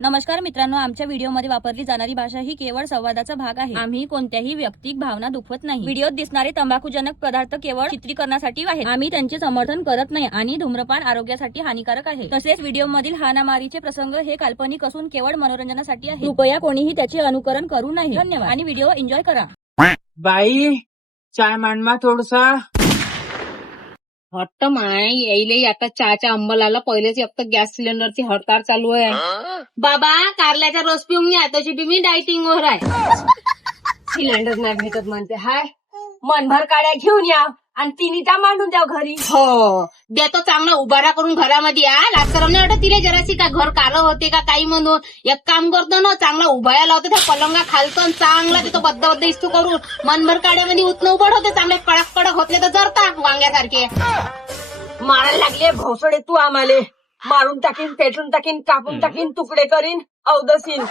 नमस्कार मित्रांनो, आमच्या व्हिडिओमध्ये वापरली जाणारी भाषा ही केवळ संवादाचा भाग आहे. आम्ही कोणत्याही व्यक्तिक भावना दुखवत नाही. व्हिडिओत दिसणारे तंबाखूजनक पदार्थ केवळ चित्रीकरणासाठी आहेत. आम्ही त्यांचे समर्थन करत नाही आणि धूम्रपान आरोग्यासाठी हानिकारक आहे. तसेच व्हिडिओमधील हाणामारीचे प्रसंग हे काल्पनिक असून केवळ मनोरंजनासाठी आहे. कृपया कोणीही त्याचे अनुकरण करू नये. धन्यवाद आणि व्हिडिओ एन्जॉय करा. बाई चाय मांडमा थोडसा. हट्ट माय यायले आता चहाच्या अंबलाला पहिलेच एक तर गॅस सिलेंडरची हडताळ चालू आहे. बाबा कारल्याचा रस पिऊन घ्या, तशी बी मी डायटिंग वर आहे. सिलेंडर नाही भेटत म्हणते. हाय मनभर काड्या घेऊन या आणि तिने त्या मांडून द्या घरी. हो देतो, चांगला उभारा करून घरामध्ये या. लाजकरम नाही वाटत तिला जराशी का घर कालं होते का काही म्हणून. एक काम करतो ना, चांगला उभाया लावतो त्या पलंगा खालतो, चांगला तिथं बद्द इस्तू करून मनभर काड्यामध्ये उतनं उभड होते. चांगले कडक कडक होतले तर जरता वांग्यासारखे. मारायला लागले भोसडे तू आम्हाले. मारून टाकीन, पेटून टाकीन, कापून टाकीन, तुकडे करीन, अवदसीन.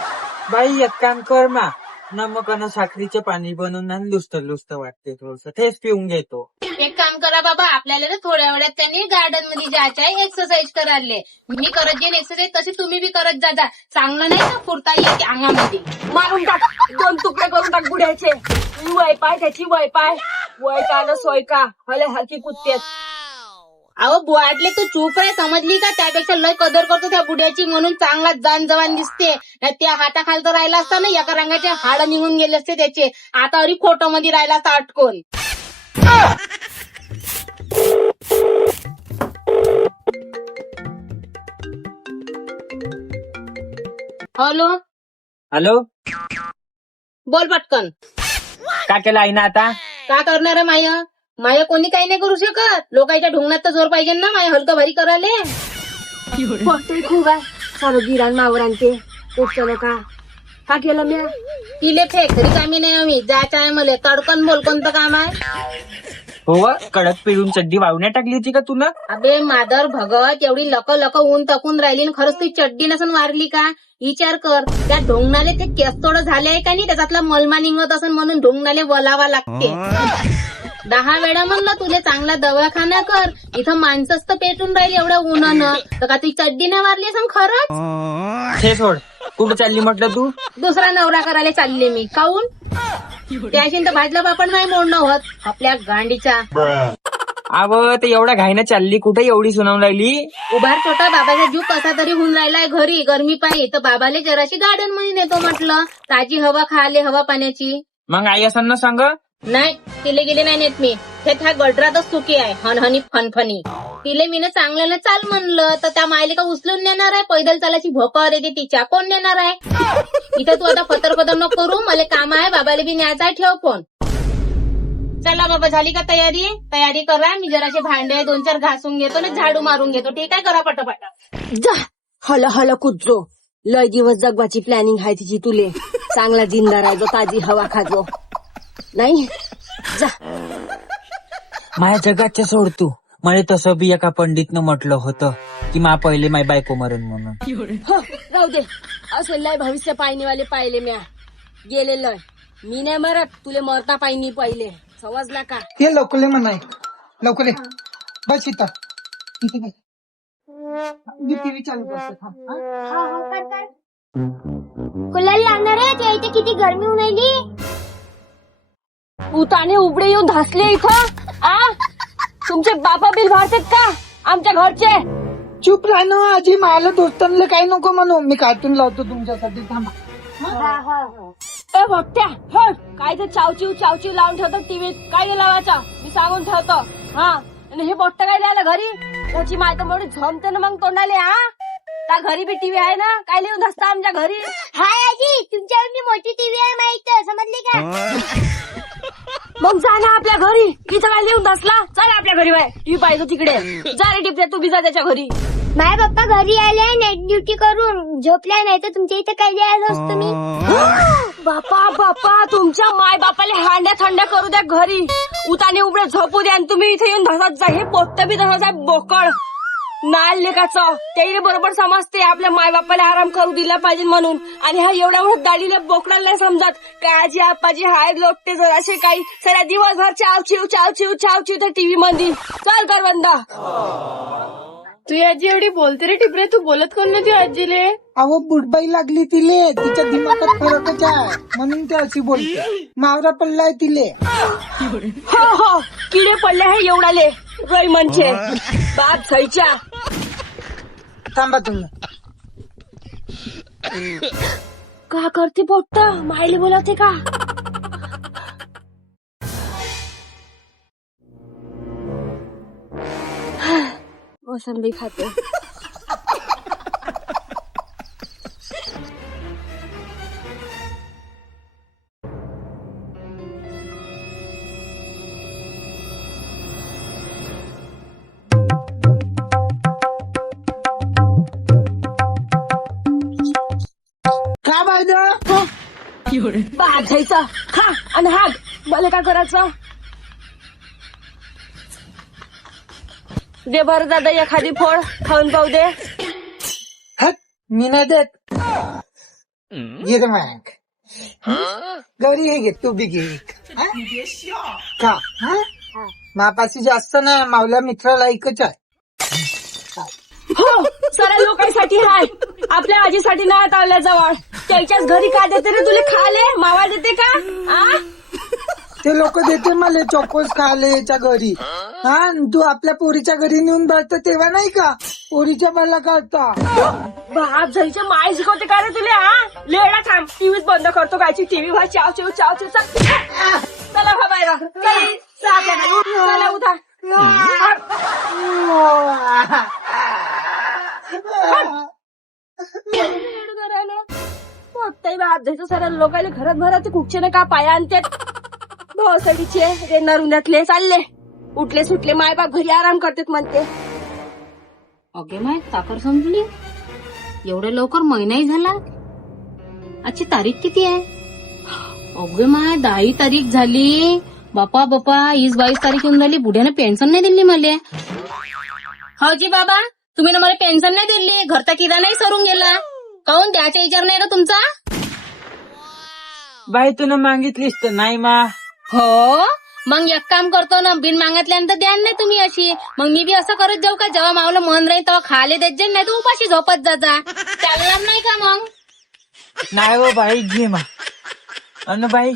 बाई एक काम कर मा, नमक आणि साखरीचं पाणी बनवून आणि लुस्त लुस्त वाटते थोडस, तेच पिऊन घेतो. एक काम करा बाबा, आपल्याला ना थोड्या वेळात त्यांनी गार्डन मध्ये जायचं आहे, एक्सरसाइज करायला. मी करत जाईन एक्सरसाइज, तशी तुम्ही बी करत जा. चांगलं नाही ना फुरता येते अंगामध्ये. मारून टाक, 2 तुकडे करून टाक बुड्याचे. वय पाय त्याची, वय पाय, वय का न सोय का, हले हलकी कुत्तेत. अहो बुवाटले तू चूप आहे, समजली का? त्यापेक्षा लय कदर करतो त्या बुड्याची, म्हणून चांगला जान जवान दिसते. त्या हाताखालचं राहिला असता ना, एका रंगाचे हाड निघून गेले असते त्याचे. आता अरे खोटं मध्ये राहिला असता अटकून. हॅलो हॅलो, बोल पटकन. काय केलं आई ना आता? का करणार आहे माया? माया कोणी काही नाही करू शकत. लोकांच्या ढुंगणात तर जोर पाहिजे ना माया हलकं भारी करायला. पटतोय खूप आहे सारं गिराण मावरान ते उठलं का केलं म्या. तिले फेक रिकामी नाही आम्ही. जायचं आहे मला तडकन बोल, कोणतं काम आहे? हो कडक पिळून चड्डी वाळवण्यात टाकली होती का तुला? अबे मादर भगत, एवढी लक लक ऊन तकून राहिली आणि खरंच तू चड्डी नसून मारली का? विचार कर, त्या ढोंगणाले ते केस तोडं झाले आहे का नाही, त्याच्यातला मलमा निघत असून म्हणून ढोंगणाले वलावा लागते. 10 वेळा म्हणलं तुले चांगला दवाखाना कर. इथं माणसंच तर पेटून राहिली एवढ्या उन्हानं, तर का तू चड्डी न मारली असं खरंच? हे सोड, कुठं चालली म्हटलं तू? दुसरा नवरा करायला चालले मी. काऊन? त्याशी तर भाजला पापड नाही मोडणं होत आपल्या गांडीचा. अव ते एवढ्या घाईनं चालली, कुठे एवढी सुनावून राहिली? उभार छोटा बाबाचा जीव कसा तरी होऊन राहिलाय घरी. गरमी पाहिजे तर बाबाले जराशी गार्डन मध्ये नेतो म्हटलं, ताजी हवा खायले, हवा पाण्याची. मग आई असं सांग. नाही तिले गेले नाही नेत मी. ते त्या गडरातच चुकी आहे, हनहनी फनफनी. तिले मी चांगल्यानं चाल म्हणलं तर त्या मायले का उचलून नेणार आहे? पैदल चालायची भोकर येते तिच्या, कोण नेणार आहे? इथं तू आता फतर फतर नको करू, मला काम आहे. बाबाला बी न्यायचा आहे, ठेव फोन. चला बाबा, झाली का तयारी? तयारी करा, मी जराशे भांडे 2-4 घासून घेतो ना, झाडू मारून घेतो. ठीक आहे, करा पटापट. जा हल हल कुदजो. लय दिवस जगवाची प्लॅनिंग आहे तिची तुले. चांगला जिंदा राहायचो, ताजी हवा खाजो. नाही जा. माझ्या जगाच्या सोड तू. मला तसं बी एका पंडितनं म्हटलं होतं की मा पहिले माय बायको मरण म्हणून. हो राहू दे, असं लय भविष्य पाहिणेवाले पाहिले म्या. गेले लय. मी नाही मरत, तुले मरता पाहिनी पहिले, समजला का? ये लवकरे म्हणाय, लवकरे बस इथं. इथे बस. मी टीव्ही चालू करतो. कूलर लागणार आहे. त्या इथे किती गरमी होऊन राहिली. उताने उबडे येऊन धसले इथं. तुमचे बापा बिल भरतात का आमच्या घरचे? चुप राह ना आजी, मला दोस्तांना काही नको म्हणू. मी कार्टून लावतो तुमच्यासाठी, थांबा. ए भक्त्या, हट. काय ते चावचिव चावचिव लावून ठेवतो टीव्हीत. काय नाही लावायचं, मी सांगून ठेवतो. हा, आणि हे बोट्ट काय लिहायला घरी? त्याची माहिती मोठी झमते ना मग तोंडाले. त्या घरी बी टीव्ही आहे ना, काय लिहून धसता आमच्या घरी? हाय आजी, तुमच्यावर मी मोठी टीव्ही आहे माहित, समजले का? मग जा ना आपल्या घरी. इथं काय लिहून धसला? चल आपल्या घरी बाय, टीव्ही पाहिजे तिकडे. जा रे टिपल्या, तू बी जा त्याच्या घरी. माझे पप्पा घरी आले नाईट ड्युटी करून, झोपल्या नाही तर तुमच्या इथे काय द्यायचं असतं मी. बापा बापा, तुमच्या माय बापाला हांड्या थंड्या करू द्या घरी. उताने उबडे झोपू द्या आणि तुम्ही इथे येऊन धसत जा. हे पोत्त बी धसत आहे बोकळ नाल लेकाचं. त्याला बरोबर समजते आपल्या माय बापाला आराम करू दिला पाहिजे म्हणून. आणि हा एवढ्या मोठ्या दाढीला बोकडाला नाही समजत. काय आजी आपाजी हाय लोटते जराशे काही, सगळ्या दिवसभर चावचिव चावचिव चावचिव त्या टीव्ही मध्ये. चल कर बंदा. तुझी आजी एवढी बोलते रे टिपरे, तू बोलत कोण ना तुझ्या आजीले? अहो बुडबाई लागली तिले, तिच्या दिमागात फरकच आहे म्हणून ते अशी बोलते. मावरा पडलाय तिले. हो हो, किडे पडले आहे एवढाले रोई म्हणचे बाप सईच्या. थांबा तुम्ही. का करते पोट्ट, मायले बोलवते का? मोसंबी खाते. का बायदा? भाजायचं खा आणि हात. मला काय करायचं? दे बरं दादा एखादी फळ खाऊन पाहू दे. हट, मी नाही देत. घे रे माग. गौरी हे घे, तू बी घे. हा? का हा? मापाशी जास्त नाही, मावल्या मित्राला एकच आहे. हो, साऱ्या लोकांसाठी हाय, आपल्या आजीसाठी नाही तावल्या जवळ. त्याच्याच घरी का देते रे तुला खाले? मावा देते का? आ? ते लोक देते मला चोकोस खाले याच्या घरी. हा, तू आपल्या पोरीच्या घरी नेऊन बसत तेव्हा नाही का पोरीच्या मला करता. बाप जायचे माय शिकवते का रे तुला? हा, लेडा थांब, टीव्हीच बंद करतो. कायची टीव्ही व्हा, चाव चाव चाव चाव. चला हा बाहेर, चला उठा. बाप जायचं साऱ्या लोकांना घरात भराचे कुकचे ना का पाया आणते. भोसडीचे रेणार उन्हातले चालले, उठले सुटले माय बाप घरी आराम करतात म्हणते. अगे माय, साखर संपली. एवढ्या लवकर महिनाही झाला. आजची तारीख किती आहे? अगे माय, 10 तारीख झाली. बापा बापा, 22 तारीख येऊन झाली. बुढ्याने पेन्शन नाही दिली मला. हो जी बाबा, तुम्ही ना मला पेन्शन नाही दिली. घरचा किराणाही सरून गेला. काहून द्यायचा विचार नाही का तुमचा? बाई तू मागितलीस तर नाही मा. हो, मग एक काम करतो ना, बिन मागितल्यानंतर द्यान नाही तुम्ही अशी. मग मी बी असं करत जाऊ का? जेव्हा मावलं मन राहील तेव्हा खाले देत जाईल, नाही तर उपाशी झोपत जाता. चालणार नाही का मग? नाही हो बाई, घे मा. अन बाई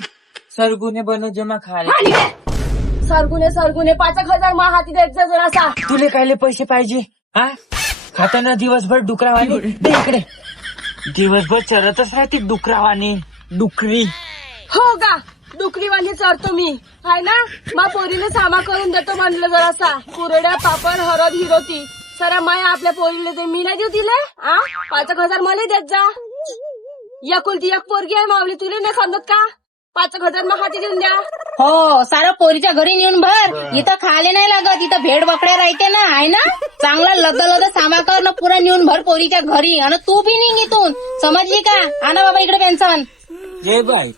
सरगुने बनव जमा खाले. सरगुने 5,000 मा हाती द्यायचा जरासा. तुले कायले पैसे पाहिजे? हा, खाताना दिवसभर डुकरावाने. दे इकडे. दिवसभर चरतच राहते डुकरावाने. डुकरी. हो का, डुकरीवाणी चरतो मी, हाय ना. मा पोरीने सामा करून देतो म्हणलं जरासा. कुरड्या, पापड, हळद, हिरोती सारा माय आपल्या पोरीला दे. मी नाही देऊ तिला. 5,000 मला देत जा. एकुलती एक पोरगी आहे मावली, तुला नाही समजत का? 5,000 मग हाती देऊन द्या. हो, सारं पोरीच्या घरी नेऊन भर. इथं खाले नाही लागत. इथं भेड बकड्या राहते ना, आहे ना. चांगला लद सामा कर ना, पुरा नेऊन भर पोरीच्या घरी. आणि तू बी निघ इथून, समजली का? आणा बाबा इकडे पेन्शन. जे बाई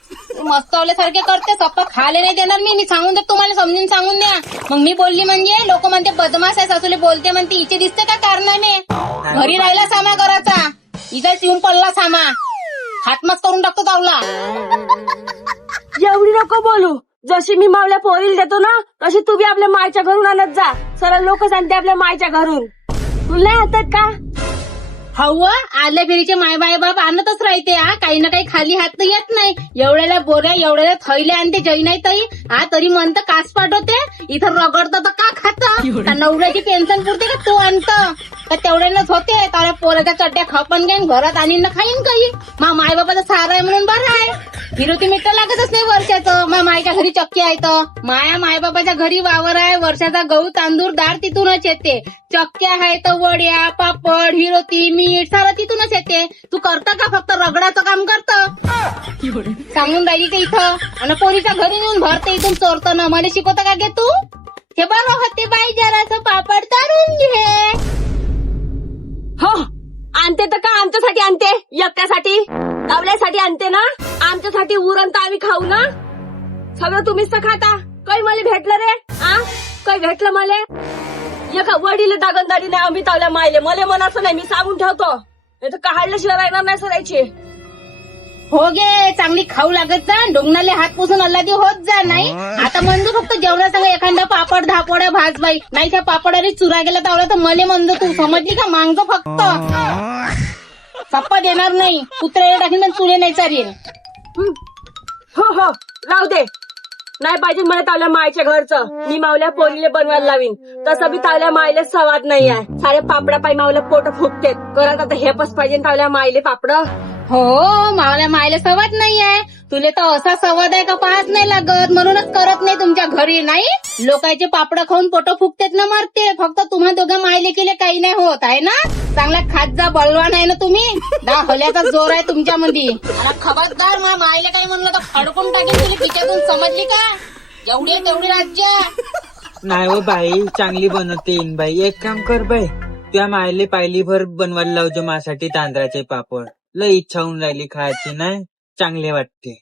मस्त सारखे करते. फक्त खाले नाही देणार मी सांगून देत तुम्हाला, समजून सांगून द्या. मग मी बोलली म्हणजे लोक म्हणते बदमाश आहे, सासूले बोलते म्हणते. इथे दिसते का कारणाने? घरी राहिला सामा करायचा. इथं येऊन पडला सामा, हातमास करून टाकतो तावला. एवढी नको बोलू. जशी मी मावल्या पोरीला देतो ना, तशी तू बी आपल्या मायच्या घरून आणत जा. सरळ लोक सांगते आपल्या मायच्या घरून. तुला नाही हातात का? हवा आल्या फेरीचे माय बाप आणतच राहते. काही ना काही खाली हात तर येत नाही. एवढ्याला बोऱ्या, एवढ्याला थैले आणते. जै नाही तई तरी म्हणतं कास पाठवते. इथं रगडतं तर का खातं? नवऱ्याची पेन्शन पुरते का तू आणतं का? तेवढ्यानंच होते. ताऱ्या पोराच्या चड्ड्या खपन घेईन घरात आणीन खाईन काही. माय बापाचा सारा आहे म्हणून बरं आहे. हिरोती मीठ लागतच नाही वर्षाचं. मायच्या घरी चक्की आहे तर माय बापाच्या घरी वावर आहे. वर्षाचा गहू तांदूळ डाळ तिथूनच येते. चक्क्या आहे तर वड्या, पापड, हिरोती, मीठ सारं तिथूनच येते. तू करतं का फक्त रगडाचं काम करतं? सांगून राहिली का इथं? आणि पोरीच्या घरी नेऊन भरते, इथून चोरतं ना. मला शिकवतं का गे तू? हे बरं होते बाई, जराचं पापड तळून घे. हो, आणते तर का आमच्यासाठी आणते? एकट्यासाठी तावल्यासाठी आणते ना. आमच्यासाठी उरण तर आम्ही खाऊ ना. सगळं तुम्हीच तर खाता. काही मला भेटलं रे? काही भेटलं मला? एका वडील दागनदारी नाही आम्ही तावल्या मायले. मला म्हणायचं नाही, मी सांगून ठेवतो. नाही तर काढल्याशिवाय राहणार नाही सरायचे. हो गे, चांगली खाऊ लागत जा, डोंगणाले हात पुसून अल्लादी होत जा. नाही आता म्हणतो फक्त जेवढा सांग एखादा पापड धापोड्या भाज बाई, नाही त्या पापडाने चुरा गेला तावला तर मले म्हणतो तू, समजली का? मागतो फक्त सप्पा देणार नाही, कुत्र्याला टाकीन चुले नाही चालेल. हो हो राहू दे. नाही पाहिजे मला तावल्या मायच्या घरचं, मी मावल्या पोरीले बनवायला लावीन. तसं बी तावल्या मायले सवाद नाही आहे. सारे पापडा पायी मावल्या पोट फुगतेत. करत आता हेपच पाहिजे तावल्या मायले पापड. हो, मावल्या मायला सवत नाही आहे. तुले तर असा सवद आहे का पाहच नाही लागत, म्हणूनच करत नाही तुमच्या घरी. नाही लोकांचे पापड खाऊन पोट फुगतेत ना मरते. फक्त तुम्हा दोघं मायले केले काही नाही होत आहे ना. चांगला खात जा, बलवान आहे ना तुम्ही. होल्याचा जोर आहे तुमच्यामध्ये. आणि खबरदार मायले काही म्हणलं तर फडकून टाकेल तुला पिच्यातून, समजली का? जेवढी आहे तेवढी राज्य. नाही हो बाई, चांगली बनवते येईन बाई. एक काम कर बाई, तुझ्या मायले पायली भर बनवायला लावજો माझ्यासाठी तांदळाचे पापड. लय इच्छा होऊन राहिली खायची. नाही चांगले वाटते.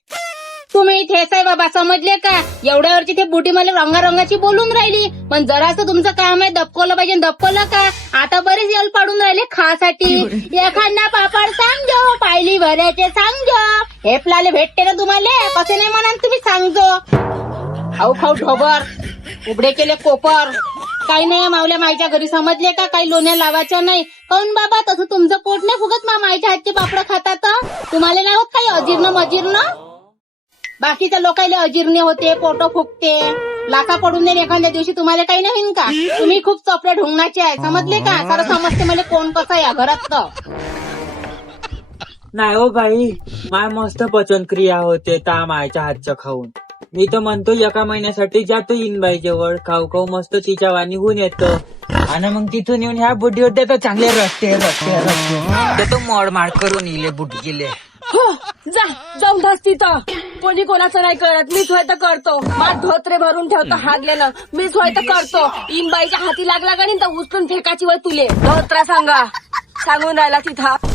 तुम्ही इथेच आहे बाबा, समजले का? एवढ्या वरची ते बुटी मला रंगारंगाची बोलून राहिली, पण जरासं तुमचं काम आहे दपकवलं पाहिजे. दपकवलं का? आता बरेच यल पाडून राहिले खासाठी. एखादा पापड सांगजो, पायली भरायचे सांगजो. हे प्लाले भेटते ना तुम्हाला, कसे नाही म्हणा तुम्ही सांगजो. खाऊ खाऊ ढोबर, उघडे केले कोपर. काही नाही मावल्या मायच्या घरी, समजले का? काही लोण्या लावायच्या नाही. काऊन बाबा, तसं तुमचं पोट नाही फुगत मायच्या हातचे पापड खातात. तुम्हाला नाही होत काही अजीर्ण मजीर्ण? बाकीच्या लोकांना अजीर्ण होते, पोट फुगते, लाका पडून देईन एखाद्या दिवशी. तुम्हाला काही नाही का? तुम्ही खूप चपड्या ढोंगणाचे आहे, समजले का? सारं समजते मला कोण कसं या घरात. नाही हो बाई, माय मस्त पचन क्रिया होते ता मायच्या हातच्या खाऊन. मी तर म्हणतो एका महिन्यासाठी जातो इनबाई जवळ, खाऊ खाऊ मस्त तिच्या वाणी होऊन येतो. आणि मग तिथून येऊन ह्या बुड्डीवर देतो चांगले रस्ते रस्ते रस्ते देतो, मोडमाड करून इले बुड्डी गेले. हो जा, जाऊन बस तिथं. कोणी कोणाचं नाही करत, मीच होय तर करतो. माझ धोत्रे भरून ठेवतो हागलेलं, मीच होय तर करतो. इनबाईच्या हाती लागला का नाही तर उचलून फेकाची वय तुले. धोत्रा सांगा, सांगून राहिला तिथं.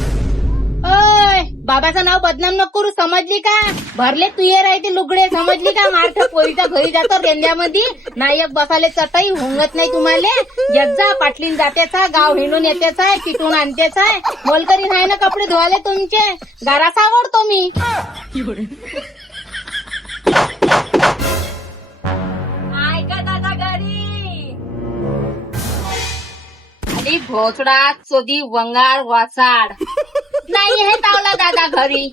ओय, बाबाचं नाव बदनाम नको करू, समजली का? भरले तुये राहते लुगडे, समजली का? मार्थ पोरीच्या घरी जातो रेंद्यामध्ये, नायक बसाले चटई हुंगत नाही तुम्हाला. येत जा, पाटलीन जात्याचा, गाव हिंडून येतेच आहे, पिटून आणतेच आहे. मोलकरी नाही ना कपडे धुवाले तुमचे, गारास आवडतो मी. ऐका दादा घरी. आणि भोसडा चोदी वंगार वासाड नाही हे तावला दादा घरी.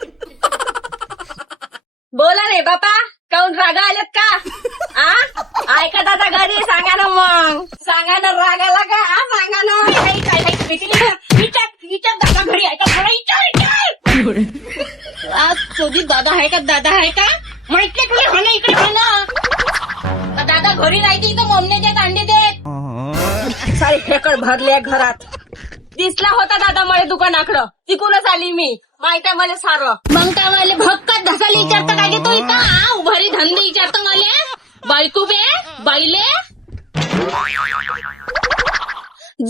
बोला रे बापा, काऊन रागा आलेत का? ऐका दादा घरी, सांगा ना मग. सांगा ना, राग आला का? सांगा ना. विचार दादा घरी आहे का? थोडा विचार. आज चोदी दादा आहे का? दादा आहे का? माहिती तुला? हो ना, इकडे हो ना. दादा घरी राहते इथं मम्मी देत, अंडे देत. सारे खेकड भरले घरात. दिसला होता दादा मला दुकानाकडं, तिकूनच आली मी. माहिती आहे मला सारं. मग काय मला भक्कत धसाले विचारतं काय घेतो इथं? उभारी धंदे विचारतं मला. बायको बे बाईले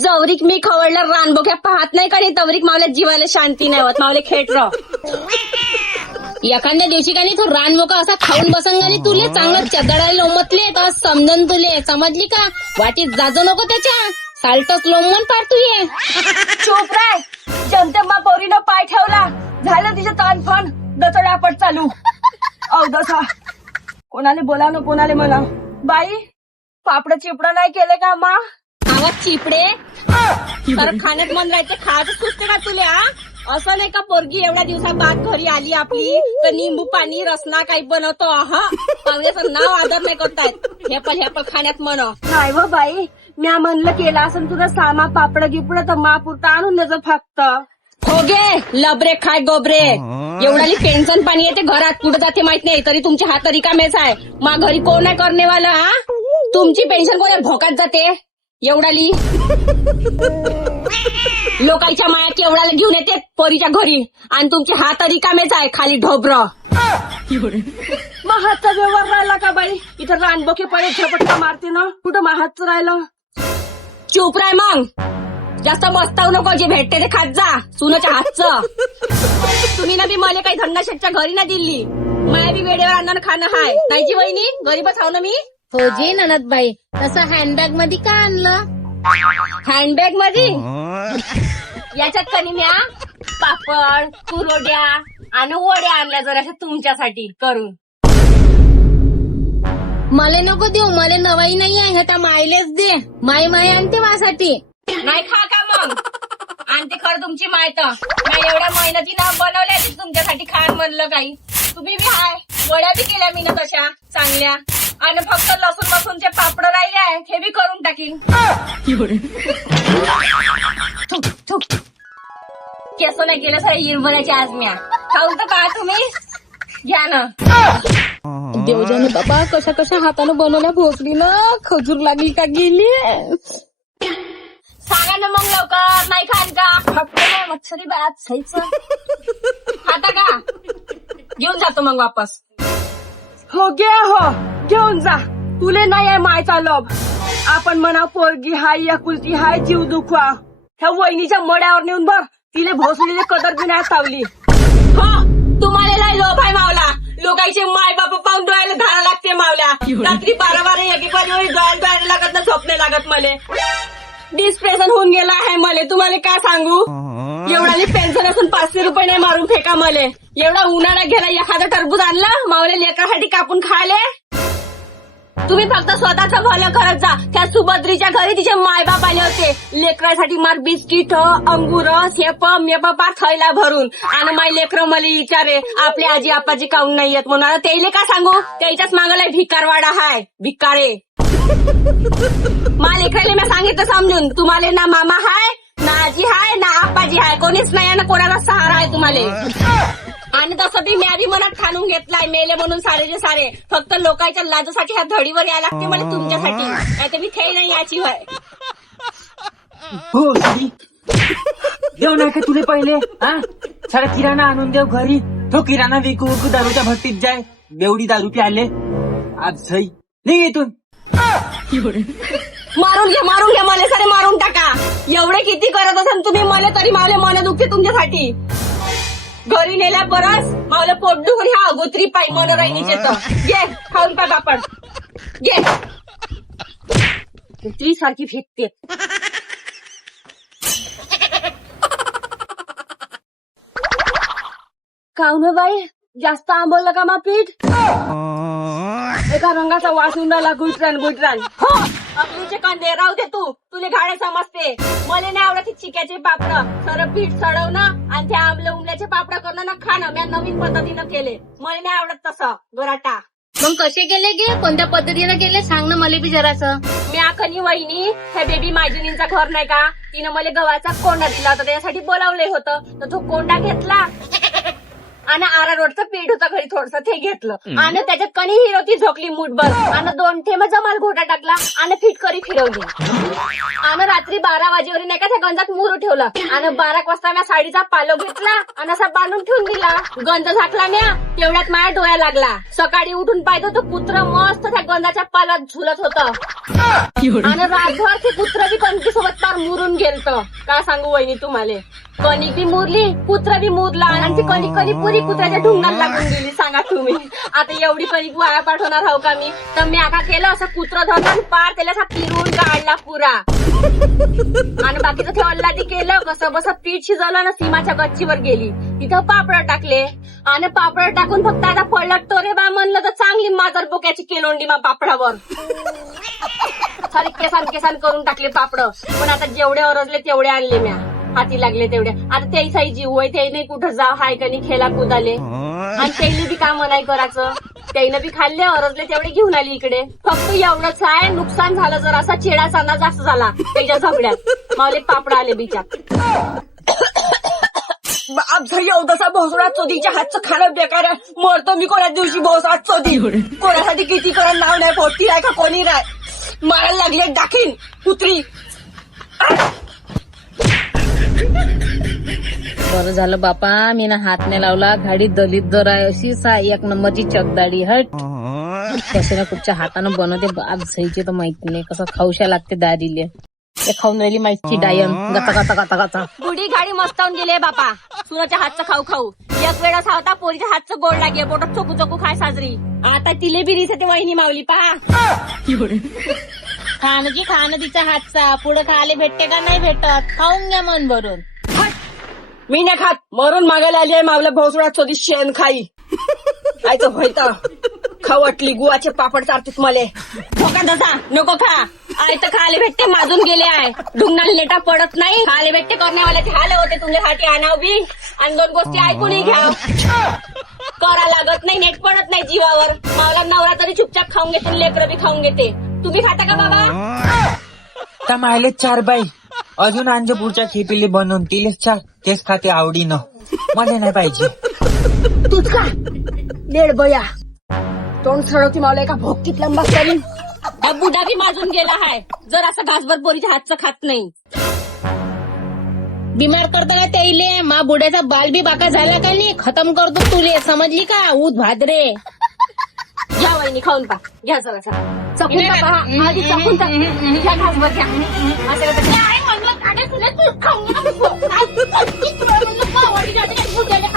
जवरीक मी खवडलं रानबोक्या पाहत नाही का रे, तवरीक मावल्या जीवाला शांती नाही होत. मावले खेटर एखाद्या दिवशी का नाही तो रानमोका असा खाऊन बसन गाणी तुले चांगलं चदडायला लोमतले तर समजन तुले, समजली का? वाटीत जाजो नको त्याच्या, साल्टच लोमन पार तू ये. चोप राय. जमतेम्मा पोरीनं पाय ठेवला, झालं तिचं तानफान दचडापट चालू. अवदसा कोणाले बोला ना, कोणाले मला. बाई पापड चिपडं नाही केले का मा? आवाज चिपडे तर खाण्यात मन राहायचे, खायचं सुचते का तुले? असं नाही का पोरगी एवढ्या दिवसात बाद घरी आली आपली तर निंबू पाणी रसना काही बनवतो. पाहुण्याचं नाव आदर नाही करतायत. हेपल हेपल खाण्यात मन. नाही व बाई, म्या म्हणलं केलं असं तुझं सामा पापड गिपड तर मा पुरता आणून द्यायचं फक्त. हो गे लबरे खाय गोबरे, एवढाली पेन्शन पाणी येते घरात, कुठं जाते माहित नाही, तरी तुमची हात रिकामेच आहे. मा घरी कोण आहे करणेवाला? तुमची पेन्शन कोणा भोकात जाते एवढाली? लोकांच्या माया केवढ्याला घेऊन येते पोरीच्या घरी, आणि तुमचे हात रिकामेच आहे, खाली ढोबर. मग हातचा व्यवहार राहिला का बाई? इथं रानबोके पडे झपटका मारते ना, कुठं मा हातचं राहिलं? चूप राय मग, जास्त मस्ताव नको, जे भेटते ते खात जा सुनाच्या हातचं. तुम्ही ना बी मला काही धन्नाशेटच्या घरी ना दिली, माया बी वेळेवर अन्न खाणं हाय नाही जी वहिनी, गरीबच हाव ना मी. हो जी ननदबाई, तसं हँडबॅग मध्ये का आणलं? हँडबॅग मध्ये याच्यात कनी म्या पापड कुरोड्या आणि वड्या आणल्या जराशा तुमच्यासाठी करून. मला नको देऊ, मला नवाई नाही आहे, त्या मायलेच दे. माय आणते माझ्यासाठी. नाही खा का मग? आणि ते खरं तुमची माहित नाही, एवढ्या मेहनतीनं बनवल्या तुमच्यासाठी खाण म्हणलं काही. तुम्ही बी हाय, वड्या बी केल्या मी ना तशा चांगल्या, आणि फक्त लसूण लसूणचे पापड राहिले आहे, हे बी करून टाकीन. केस नाही केलं सर हिरवण्याची आज म्या खाऊ तर का तुम्ही घ्या ना. देवजाने बाबा कशा कशा हातानं बनवल्या भोसली ना, खजूर लागली का गेली. सांगा ना मग लवकर. नाही खान का? फक्त नाही मच्छरी बात सहीच खाता का? घेऊन जातो मग वापस. हो घे हो, घेऊन जा. तुले नाही आहे मायचा लोभ. आपण म्हणा पोरगी हाय या कुलती हाय जीव दुखवा. ह्या वहिनीच्या मड्यावर नेऊन भर, तिले भोसडीने कदर बी नाही सावली. हो तुम्हाला लय लोभ आहे मावला. लोकांचे माय बाप पाहून डोळ्याला घाला लागते मावल्या. रात्री 12 एक डोळ्याला लागत ना, झोपणे लागत मले. डिस्प्रेशन होऊन गेला आहे मले. तुम्हाला काय सांगू, एवढ्याने पेन्शन असून 500 रुपये नाही मारून फेका मले. एवढा उन्हाळा गेला, एखादा टरबूज आणला मावल्या लेकरासाठी कापून खायले. तुम्ही फक्त स्वतःचं भलं करत जा. त्या सुभद्रीच्या घरी तिचे मायबाप आले होते लेकरासाठी मार बिस्किट अंगूर शेप मेप पार थैला भरून. आणि माय लेकर मला विचारे आपले आजी आपाजी काऊन नाही येत म्हणून. आता त्याला काय सांगू, त्याच्याच मागायला भिकारवाडा हाय भिकारे. मा लेकराला मी सांगितलं समजून, तुम्हाला ना मामा हाय ना आजी हाय ना आपाजी हाय, कोणीच नाही ना कोणाचा सहारा आहे तुम्हाला. आणि तसं बी मी आधी मनात ठाणून घेतलाय मेले म्हणून सारेचे सारे. फक्त लोकांच्या लाजसाठी ह्या धडीवर यायला लागते मला तुमच्यासाठी. नाही मी थे नाही याची होय. हो देव नाही का तुले पहिले हा, सारा किराणा आणून देव घरी. तो किराणा विकू विकू दारूच्या भट्टीत जाय. बेवडी दारू प्याले आज सई नाही इथून. मारून घ्या मला सारे मारून टाका. एवढे किती करत असाल तुम्ही मला तरी मला मन दुखते तुमच्यासाठी. घरी नेल्या बरस मला पोट दुखून ह्या अगोत्री पाय मन राहिनीचे तर घे खाऊन पाय बापड घे. ती सारखी फेकते. काऊन बाई जास्त आंबवलं का मा पीठ? एका रंगाचा वास उंडाला गुटरान. हो अकलूचे कांदे राहू दे. तुले घाडे समजते. मला नाही आवडत चिक्याचे पापड. सरळ पीठ सडवणं आणि त्या आंबल्या उमल्याचे पापड करणं ना खाणं मी नवीन पद्धतीनं केले. मला नाही आवडत तसं गराटा. मग कसे केले गे, कोणत्या पद्धतीने केले सांग ना मला बी जरासं. मी आखनी वहिनी ह्या बेबी मायजुनींचा घर नाही का, तिनं मला गव्हाचा कोंडा दिला होता, त्याच्यासाठी बोलावले होतं. तर तो कोंडा घेतला आणि आरारोटचं पीठ होतं घरी थोडस ते घेतलं आणि त्याच्यात कणी हिरोती झोकली मुठभर आणि 2 थेंब जमाल घोटा टाकला आणि फिटकरी फिरवली. आणि रात्री 12 वाजेवर नाही का त्या गंजात मुरू ठेवलं. आणि 12 वाजता म्या साडीचा पालो घेतला आणि असा बांधून ठेवून दिला. गंज झाकला म्या, तेवढ्यात माझ्या डोळ्या लागला. सकाळी उठून पाहिजे तो कुत्र मस्त त्या गंजाच्या पालात झुलत होतं. आणि रातभर ते कुत्र बी कणकीसोबत पार मुरून गेलत. काय सांगू वहिनी तुम्हाला, कणिक बी मुरली कुत्र बी मुरला आणि ती कणिक पुरी कुत्र्याच्या ढुंगाला लागून गेली. सांगा तुम्ही आता एवढी कणिक वाया पाठवणार आहो का मी. तर मी आता केलं असं कुत्र धरलं पार त्याला असा फिरून काढला पुरा. आणि बाकीचं ते अल्लादी केलं कसं बस पीठ शिजवलं ना सीमाच्या गच्चीवर गेली. तिथं पापड टाकले आणि पापड टाकून फक्त आता पडलं तो रे बा म्हणलं तर चांगली माजर बोक्याची केलोंडी मा पापडावर. सारे केसान करून टाकले पापड. पण आता जेवढे अरजले तेवढे आणले म्या, हाती लागले तेवढे. आता ते साई जीव आहे ते नाही कुठं जा हाय का नाही खेळा कुदाले. आणि त्याने बी काम नाही करायचं. त्यानं बी खाल्ले अरजले तेवढे घेऊन आली इकडे. फक्त एवढंच आहे नुकसान झालं जर असा चेडा चांदा जास्त झाला त्याच्या झगड्यात. मावले पापड आले बिचार. एवढसा भोसडा चोदीच्या हातचं खाणं बेकार आहे. मरतो मी कोणा दिवशी भोसडा चोदी. कोणासाठी किती करा नाव नाही पोटी आहे का कोणी राय मारायला लागले दाखीन कुत्री. बरं झालं बापा मी ना हात नाही लावला. गाडी दलित दर आहे अशी 1 नंबरची चकदाडी. हट कसे ना कुठच्या हातानं बनवते बाप सईचे तर माहिती नाही. कसं खाऊशा लागते दारीले. ते खाऊन राहिली माहिती डायन गता. बुडी गाडी मस्तावून गेले बापा सुनाच्या हातचं खाऊ. एक वेळेस होता पोरीच्या हातचं गोड लागे बोटात चोकू खाय साजरी. आता तिले बी रिसते वहिनी मावली पहा. खाणं तिच्या हातचा पुढं खायला भेटते का नाही भेटत. खाऊन घ्या मन भरून. मी नाही खात, मरून मागायला आली आहे मावल्या भोसडा चोदी शेण खाई. आयचं व्हायचं खवटली गुवाचे पापड चारतीस मले. भोका दसा नको खा, आय तर खाले भेटते माजून गेले आहे. ढुंगणाला लेटा पडत नाही, खाले भेटते करण्यावाल्याचे हाल होते तुमच्यासाठी. आणाव बी आणि दोन गोष्टी ऐकूनही घ्या. करा लागत नाही, नेट पडत नाही जीवावर. मावला नवरा तरी चुपचाप खाऊन घेते, लेकरं बी खाऊन घेते. तुम्ही खाता का बाबा? त्या मायले 4 बाई अजून अंजपूरच्या खेपीले बनवून तिले 4 तेच खाते आवडीनं. मला नाही पाहिजे. तूच का लेड बया तोंड सडवती मावला एका भोगतीत लंबा करीन. हा बुडा बी माजून गेला आहे, जर असं घासभर पोरीच्या हातचं खात नाही. बिमार करतो ना त्याईले. मा बुड्याचा बाल बी बाका झाला का नाही, खतम करतो तुले, समजली का? ऊत भादरे. घ्या वहिनी खाऊन पा, घ्या जरासा चकून टाका. हा, आधी चकून टाक. घ्या घासभर घ्या. असं कसं घ्या. काय म्हणलं, काढे तुला तू खाऊन नको. काय तुला म्हणलं, आवडीला ते बुड्याला.